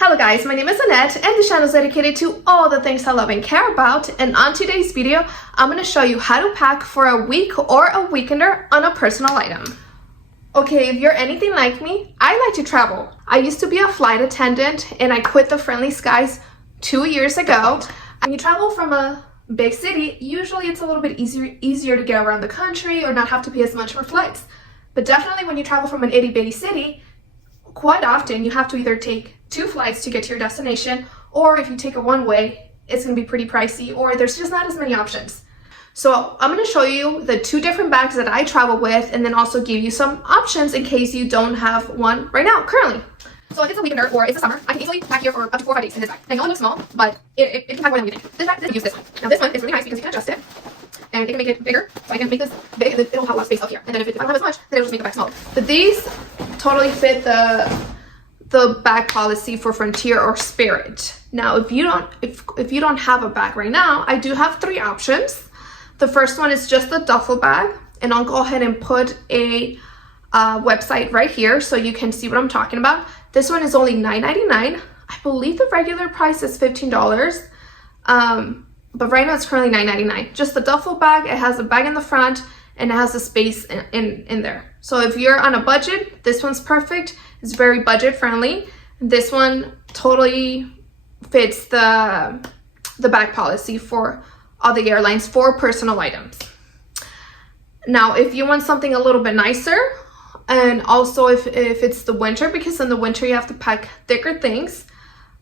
Hello guys, my name is Annette and this channel is dedicated to all the things I love and care about, and on today's video I'm going to show you how to pack for a week or a weekender on a personal item. Okay, if you're anything like me, I like to travel. I used to be a flight attendant and I quit the Friendly Skies 2 years ago. When you travel from a big city, usually it's a little bit easier to get around the country or not have to pay as much for flights. But definitely when you travel from an itty bitty city, quite often you have to either take 2 flights to get to your destination, or if you take a one-way, it's going to be pretty pricey, or there's just not as many options. So I'm going to show you the 2 different bags that I travel with, and then also give you some options in case you don't have one right now, currently. So if it's a weekender or it's a summer, I can easily pack here for up to 4 or 5 days in this bag. Now, I know it looks small, but it can pack more than you think. This bag, use this one. Now this one is really nice because you can adjust it, and it can make it bigger. So I can make this big, and then it'll have a lot of space up here. And then if I don't have as much, then it'll just make the bag smaller. But these totally fit the bag policy for Frontier or Spirit. Now, if you don't have a bag right now, I do have 3 options. The first one is just the duffel bag, and I'll go ahead and put a website right here so you can see what I'm talking about. This one is only $9.99. I believe the regular price is $15, but right now it's currently $9.99. Just the duffel bag. It has a bag in the front and it has a space in there. So if you're on a budget, this one's perfect. It's very budget friendly. This one totally fits the bag policy for all the airlines for personal items. Now, if you want something a little bit nicer, and also if it's the winter, because in the winter you have to pack thicker things,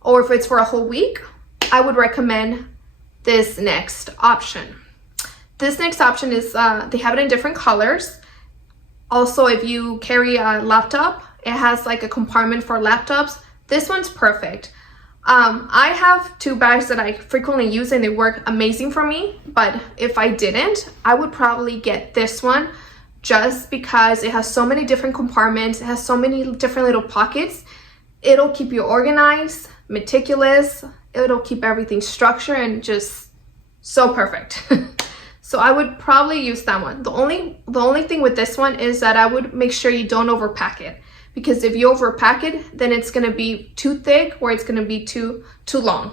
or if it's for a whole week, I would recommend this next option. This next option is, they have it in different colors. Also, if you carry a laptop, it has like a compartment for laptops. This one's perfect. I have 2 bags that I frequently use and they work amazing for me. But if I didn't, I would probably get this one just because it has so many different compartments. It has so many different little pockets. It'll keep you organized, meticulous. It'll keep everything structured and just so perfect. So I would probably use that one. The only thing with this one is that I would make sure you don't overpack it. Because if you overpack it, then it's going to be too thick or it's going to be too long.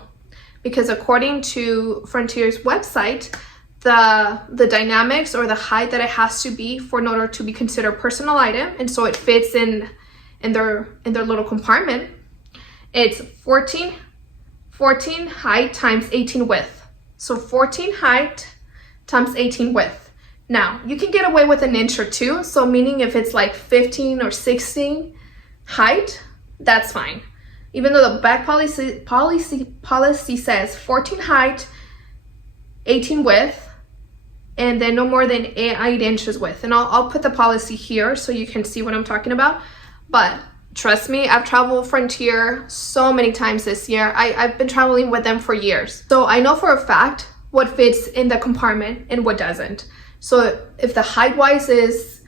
Because according to Frontier's website, the dynamics or the height that it has to be in order to be considered a personal item, and so it fits in their little compartment, it's 14 height times 18 width. So 14 height times 18 width. Now, you can get away with an inch or 2, so meaning if it's like 15 or 16 height, that's fine. Even though the bag policy says 14 height, 18 width, and then no more than 8 inches width. And I'll put the policy here so you can see what I'm talking about. But trust me, I've traveled Frontier so many times this year. I've been traveling with them for years. So I know for a fact what fits in the compartment and what doesn't. So if the height wise is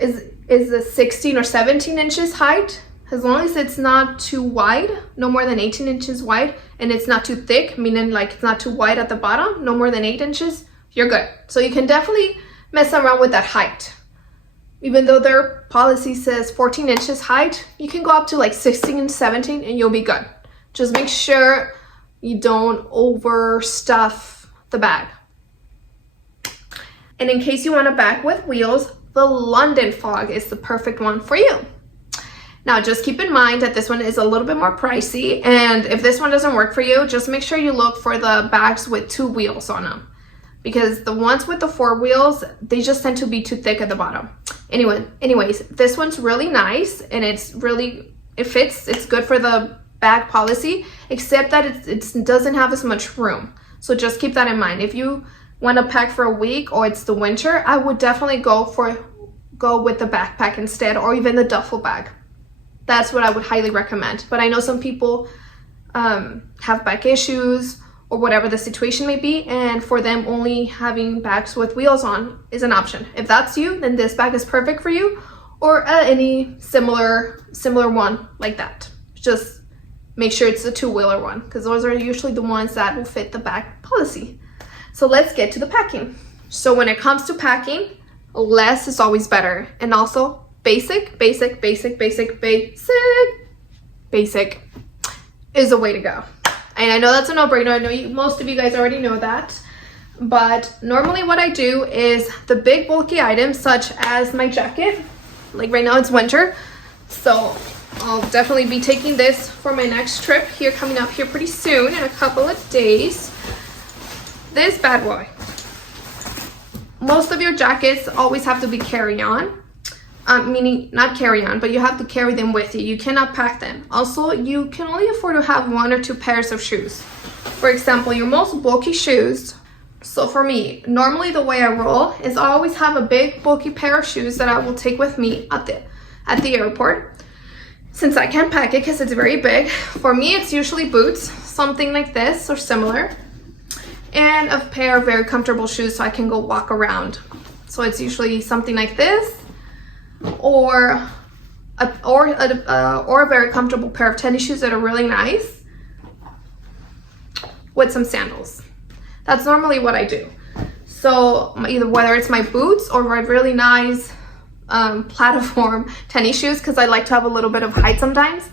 a 16 or 17 inches height, as long as it's not too wide, no more than 18 inches wide, and it's not too thick, meaning like it's not too wide at the bottom, no more than 8 inches, you're good. So you can definitely mess around with that height. Even though their policy says 14 inches height, you can go up to like 16 and 17 and you'll be good. Just make sure you don't overstuff the bag. And in case you want a bag with wheels, the London Fog is the perfect one for you. Now, just keep in mind that this one is a little bit more pricey, and if this one doesn't work for you, just make sure you look for the bags with 2 wheels on them, because the ones with the 4 wheels, they just tend to be too thick at the bottom. Anyways, this one's really nice, and it fits. It's good for the bag policy, except that it doesn't have as much room. So just keep that in mind. If you want to pack for a week or it's the winter, I would definitely go with the backpack instead, or even the duffel bag. That's what I would highly recommend. But I know some people have back issues or whatever the situation may be, and for them only having bags with wheels on is an option. If that's you, then this bag is perfect for you, or any similar one like that. Just make sure it's a 2-wheeler one, because those are usually the ones that will fit the bag policy. So let's get to the packing. So when it comes to packing, less is always better. And also basic. is the way to go. And I know that's a no-brainer. I know most of you guys already know that. But normally what I do is the big bulky items such as my jacket. Like right now it's winter. So I'll definitely be taking this for my next trip here coming up here pretty soon in a couple of days. This bad boy. Most of your jackets always have to be carry-on. Meaning not carry-on, but you have to carry them with you. You cannot pack them. Also, you can only afford to have 1 or 2 pairs of shoes. For example, your most bulky shoes. So for me, normally the way I roll is I always have a big bulky pair of shoes that I will take with me at the airport. Since I can't pack it because it's very big, for me it's usually boots, something like this or similar, and a pair of very comfortable shoes so I can go walk around. So it's usually something like this, or a very comfortable pair of tennis shoes that are really nice with some sandals. That's normally what I do. So either whether it's my boots or my really nice platform tennis shoes, because I like to have a little bit of height sometimes,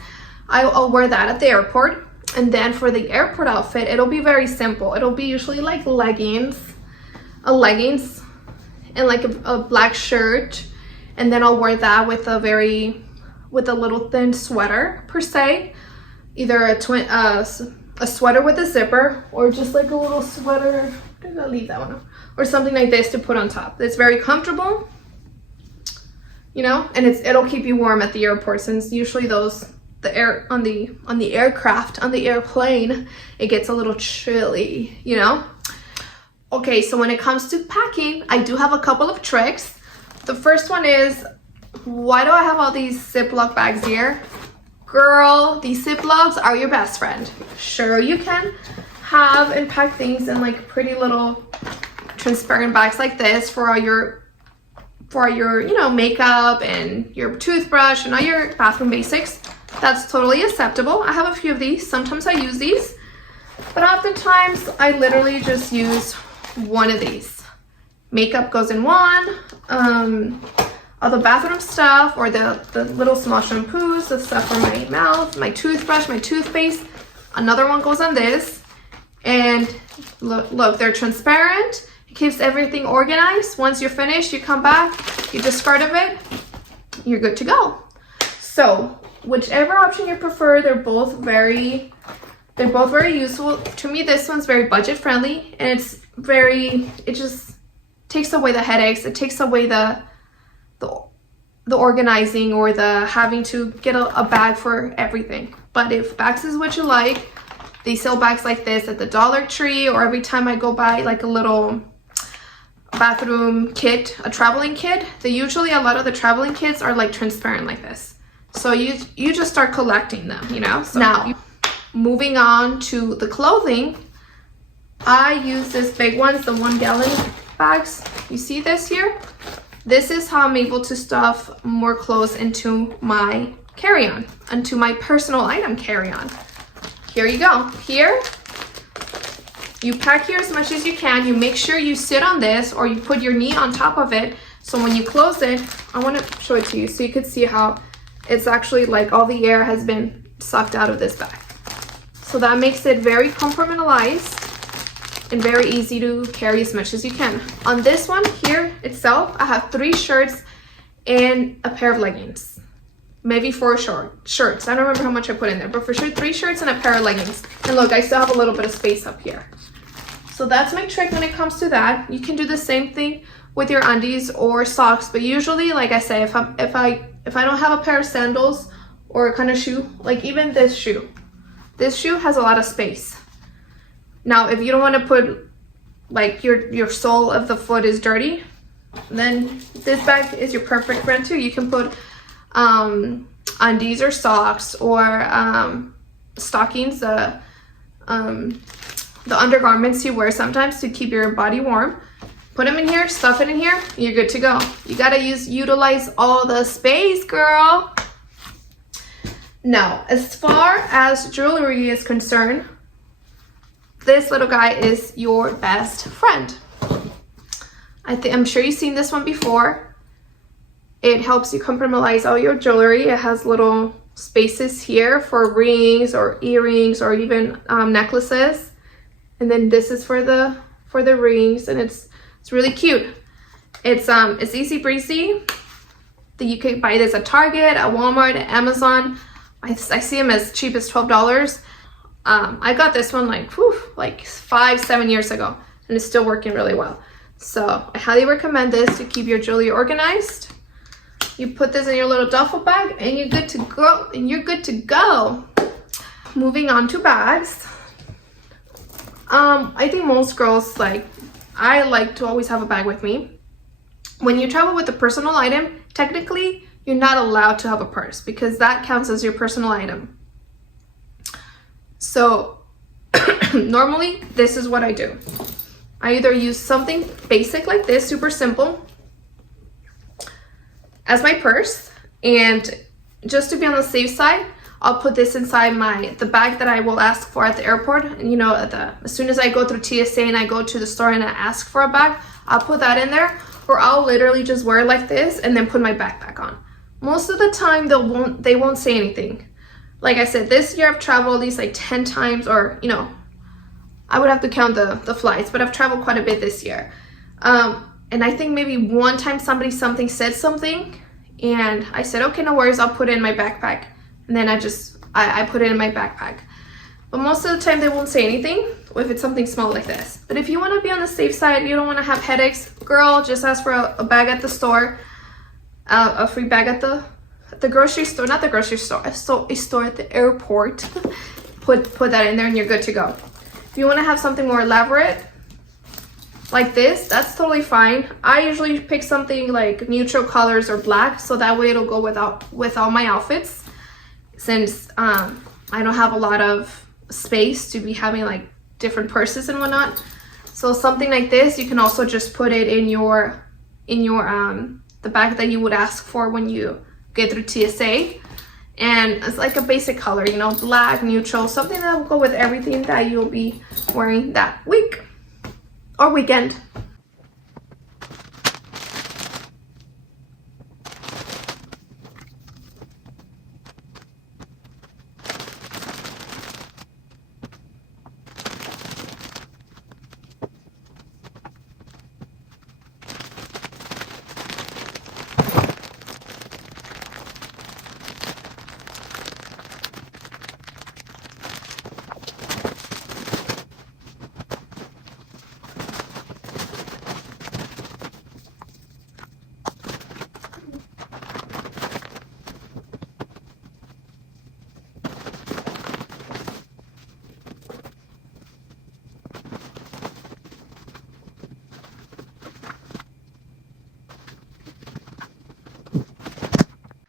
I'll wear that at the airport. And then for the airport outfit, it'll be very simple. It'll be usually like leggings and like a black shirt, and then I'll wear that with a little thin sweater per se, either a sweater with a zipper or just like a little sweater. I'm gonna leave that one, or something like this to put on top. It's very comfortable, you know, and it'll keep you warm at the airport, since usually on the airplane, it gets a little chilly, you know. Okay, so when it comes to packing, I do have a couple of tricks. The first one is, why do I have all these Ziploc bags here? Girl, these Ziplocs are your best friend. Sure, you can have and pack things in like pretty little transparent bags like this for all your you know, makeup and your toothbrush and all your bathroom basics. That's totally acceptable. I have a few of these. Sometimes I use these, but oftentimes I literally just use one of these. Makeup goes in one, all the bathroom stuff, or the little small shampoos, the stuff for my mouth, my toothbrush, my toothpaste. Another one goes on this. And look, they're transparent. It keeps everything organized. Once you're finished, you come back, you discard of it, you're good to go. So whichever option you prefer, they're both very useful. To me, this one's very budget friendly, and it just takes away the headaches. It takes away the organizing or the having to get a bag for everything. But if bags is what you like, they sell bags like this at the Dollar Tree, or every time I go buy like a little bathroom kit, a traveling kit. A lot of the traveling kits are like transparent like this. So you just start collecting them, you know. So now, moving on to the clothing, I use this big ones, the 1 gallon bags. You see this here? This is how I'm able to stuff more clothes into my carry-on, into my personal item carry-on. Here you go. Here, you pack here as much as you can. You make sure you sit on this, or you put your knee on top of it. So when you close it, I want to show it to you so you could see how it's actually like all the air has been sucked out of this bag. So that makes it very compartmentalized and very easy to carry as much as you can. On this one here itself, I have 3 shirts and a pair of leggings. Maybe 4 shirts. I don't remember how much I put in there, but for sure 3 shirts and a pair of leggings. And look, I still have a little bit of space up here. So that's my trick when it comes to that. You can do the same thing with your undies or socks, but usually, like I say, if I don't have a pair of sandals or a kind of shoe, like even this shoe has a lot of space. Now, if you don't want to put, like, your sole of the foot is dirty, then this bag is your perfect friend too. You can put undies or socks or stockings, the undergarments you wear sometimes to keep your body warm. Put them in here, stuff it in here, you're good to go. You gotta utilize all the space, girl. Now, as far as jewelry is concerned, this little guy is your best friend. I'm sure you've seen this one before. It helps you compartmentalize all your jewelry. It has little spaces here for rings or earrings or even necklaces. And then this is for the rings, and it's really cute. It's easy breezy. You can buy this at Target, at Walmart, at Amazon. I see them as cheap as $12. I got this one like 5-7 years ago, and it's still working really well. So I highly recommend this to keep your jewelry organized. You put this in your little duffel bag and you're good to go. Moving on to bags. I think most girls I like to always have a bag with me. When you travel with a personal item, technically you're not allowed to have a purse because that counts as your personal item. So normally this is what I do. I either use something basic like this, super simple, as my purse, and just to be on the safe side, I'll put this inside the bag that I will ask for at the airport. And you know, as soon as I go through TSA and I go to the store and I ask for a bag, I'll put that in there, or I'll literally just wear it like this and then put my backpack on. Most of the time they won't say anything. Like I said, this year I've traveled at least 10 times, or you know, I would have to count the flights, but I've traveled quite a bit this year. And I think maybe one time somebody said something, and I said, okay, no worries, I'll put it in my backpack. And then I put it in my backpack. But most of the time they won't say anything if it's something small like this. But if you want to be on the safe side, you don't want to have headaches, girl, just ask for a bag at the store, a free bag at the grocery store, not the grocery store, a store at the airport. Put that in there and you're good to go. If you want to have something more elaborate, like this, that's totally fine. I usually pick something like neutral colors or black, so that way it'll go with all my outfits, since I don't have a lot of space to be having different purses and whatnot. So something like this, you can also just put it in your the bag that you would ask for when you get through TSA. And it's like a basic color, you know, black, neutral, something that will go with everything that you'll be wearing that week or weekend.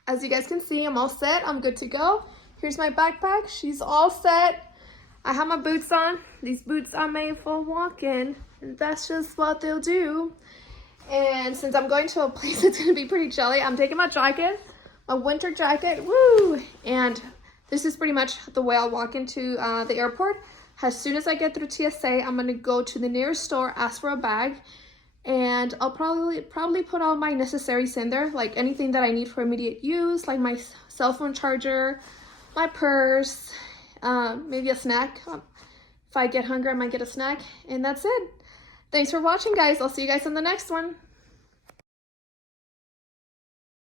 As you guys can see, I'm all set. I'm good to go. Here's my backpack. She's all set. I have my boots on. These boots are made for walking, and that's just what they'll do. And since I'm going to a place that's gonna be pretty chilly, I'm taking my jacket, my winter jacket, woo! And this is pretty much the way I'll walk into the airport. As soon as I get through TSA, I'm gonna go to the nearest store, ask for a bag, and I'll probably put all my necessaries in there, like anything that I need for immediate use, like my cell phone charger, my purse, maybe a snack. If I get hungry, I might get a snack, and that's it. Thanks for watching, guys. I'll see you guys in the next one.